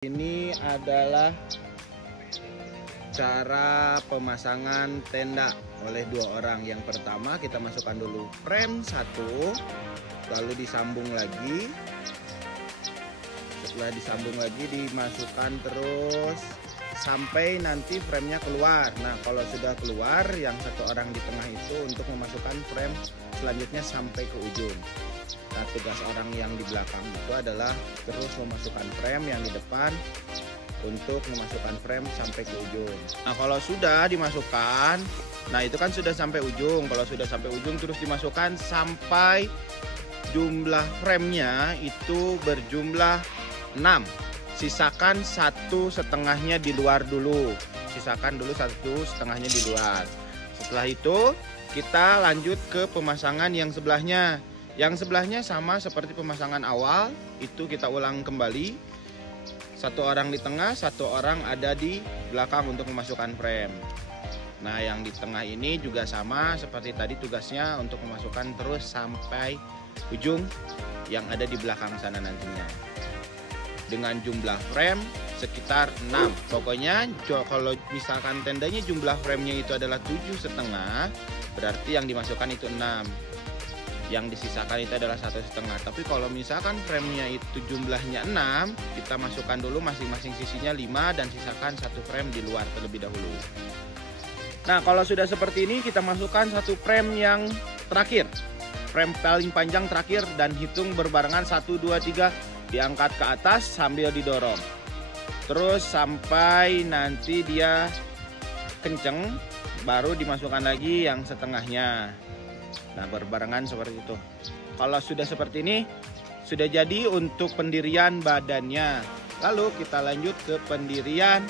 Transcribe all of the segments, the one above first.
Ini adalah cara pemasangan tenda oleh dua orang. Yang pertama kita masukkan dulu frame satu, lalu disambung lagi. Setelah disambung lagi dimasukkan terus sampai nanti framenya keluar. Nah kalau sudah keluar, yang satu orang di tengah itu untuk memasukkan frame selanjutnya sampai ke ujung. Nah tugas orang yang di belakang itu adalah terus memasukkan frame yang di depan untuk memasukkan frame sampai ke ujung. Nah kalau sudah dimasukkan, nah itu kan sudah sampai ujung. Kalau sudah sampai ujung terus dimasukkan sampai jumlah framenya itu berjumlah 6. Sisakan 1/2-nya di luar dulu. Sisakan dulu 1/2-nya di luar. Setelah itu kita lanjut ke pemasangan yang sebelahnya. Yang sebelahnya sama seperti pemasangan awal, itu kita ulang kembali. Satu orang di tengah, satu orang ada di belakang untuk memasukkan frame. Nah yang di tengah ini juga sama seperti tadi, tugasnya untuk memasukkan terus sampai ujung yang ada di belakang sana nantinya. Dengan jumlah frame sekitar 6. Pokoknya kalau misalkan tendanya jumlah framenya itu adalah 7,5, berarti yang dimasukkan itu 6. Yang disisakan itu adalah 1,5. Tapi kalau misalkan framenya itu jumlahnya 6, kita masukkan dulu masing-masing sisinya 5 dan sisakan 1 frame di luar terlebih dahulu. Nah kalau sudah seperti ini, kita masukkan 1 frame yang terakhir, frame paling panjang terakhir, dan hitung berbarengan 1, 2, 3, diangkat ke atas sambil didorong terus sampai nanti dia kenceng, baru dimasukkan lagi yang setengahnya. Nah berbarengan seperti itu. Kalau sudah seperti ini, sudah jadi untuk pendirian badannya. Lalu kita lanjut ke pendirian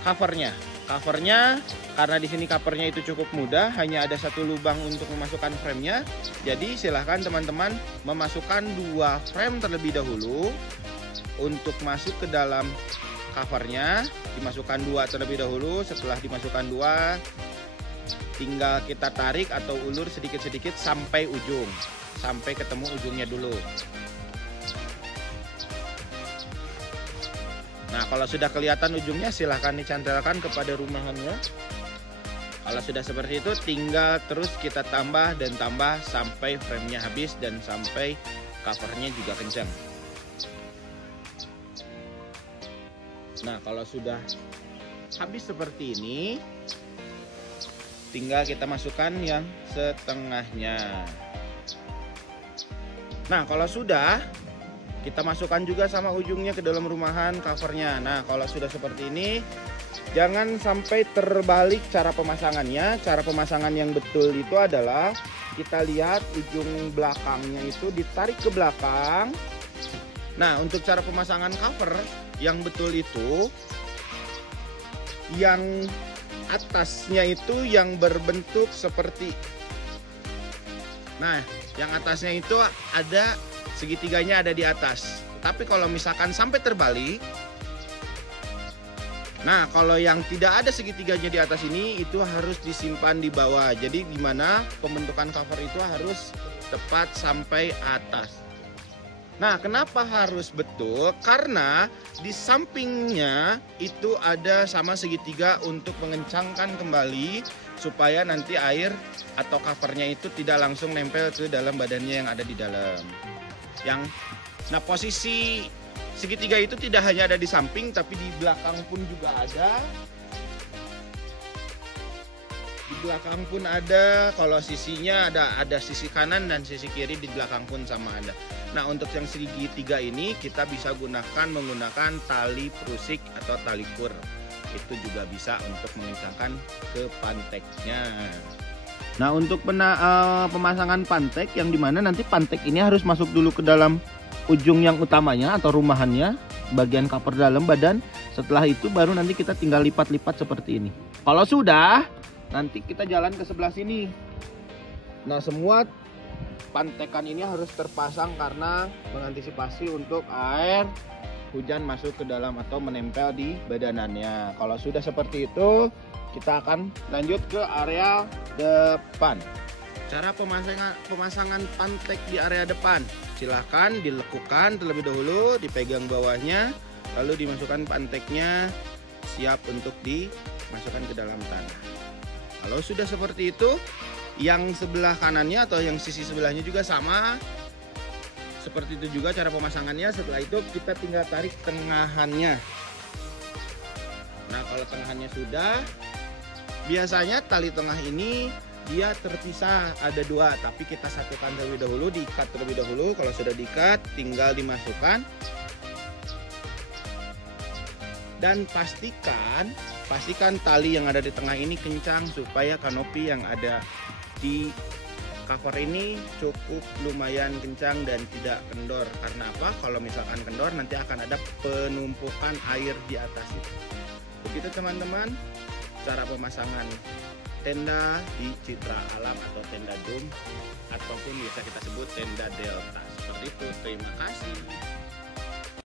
covernya. Covernya, karena di sini covernya itu cukup mudah, hanya ada 1 lubang untuk memasukkan framenya. Jadi silahkan teman-teman memasukkan 2 frame terlebih dahulu untuk masuk ke dalam covernya. Dimasukkan 2 terlebih dahulu. Setelah dimasukkan 2, tinggal kita tarik atau ulur sedikit-sedikit sampai ujung, sampai ketemu ujungnya dulu. Nah kalau sudah kelihatan ujungnya, silahkan dicantelkan kepada rumahannya. Kalau sudah seperti itu, tinggal terus kita tambah dan tambah sampai framenya habis dan sampai covernya juga kencang. Nah kalau sudah habis seperti ini, tinggal kita masukkan yang setengahnya. Nah kalau sudah, kita masukkan juga sama ujungnya ke dalam rumahan covernya. Nah kalau sudah seperti ini, jangan sampai terbalik cara pemasangannya. Cara pemasangan yang betul itu adalah kita lihat ujung belakangnya itu ditarik ke belakang. Nah untuk cara pemasangan cover yang betul itu, yang atasnya itu yang berbentuk seperti, nah yang atasnya itu ada segitiganya ada di atas. Tapi kalau misalkan sampai terbalik, nah kalau yang tidak ada segitiganya di atas ini, itu harus disimpan di bawah. Jadi gimana pembentukan cover itu harus tepat sampai atas. Nah kenapa harus betul? Karena di sampingnya itu ada sama segitiga untuk mengencangkan kembali supaya nanti air atau covernya itu tidak langsung nempel ke dalam badannya yang ada di dalam. Nah posisi segitiga itu tidak hanya ada di samping, tapi di belakang pun juga ada. Di belakang pun ada, kalau sisinya ada sisi kanan dan sisi kiri, di belakang pun sama ada. Nah untuk yang segitiga ini kita bisa menggunakan tali prusik atau tali kur. Itu juga bisa untuk mengencangkan ke panteknya. Nah untuk pemasangan pantek, yang dimana nanti pantek ini harus masuk dulu ke dalam ujung yang utamanya atau rumahannya, bagian cover dalam badan. Setelah itu baru nanti kita tinggal lipat-lipat seperti ini. Kalau sudah, nanti kita jalan ke sebelah sini. Nah semua pantekan ini harus terpasang karena mengantisipasi untuk air hujan masuk ke dalam atau menempel di badanannya. Kalau sudah seperti itu, kita akan lanjut ke area depan. Cara pemasangan pantek di area depan, silahkan dilekukan terlebih dahulu, dipegang bawahnya, lalu dimasukkan panteknya, siap untuk dimasukkan ke dalam tanah. Kalau sudah seperti itu, yang sebelah kanannya atau yang sisi sebelahnya juga sama. Seperti itu juga cara pemasangannya. Setelah itu kita tinggal tarik tengahannya. Nah, kalau tengahannya sudah, biasanya tali tengah ini dia terpisah ada dua, tapi kita satukan terlebih dahulu, diikat terlebih dahulu. Kalau sudah diikat, tinggal dimasukkan. Dan pastikan tali yang ada di tengah ini kencang supaya kanopi yang ada di cover ini cukup lumayan kencang dan tidak kendor. Karena apa? Kalau misalkan kendor nanti akan ada penumpukan air di atas itu. Begitu teman-teman cara pemasangan tenda di Citra Alam atau tenda dom ataupun bisa kita sebut tenda delta. Seperti itu. Terima kasih.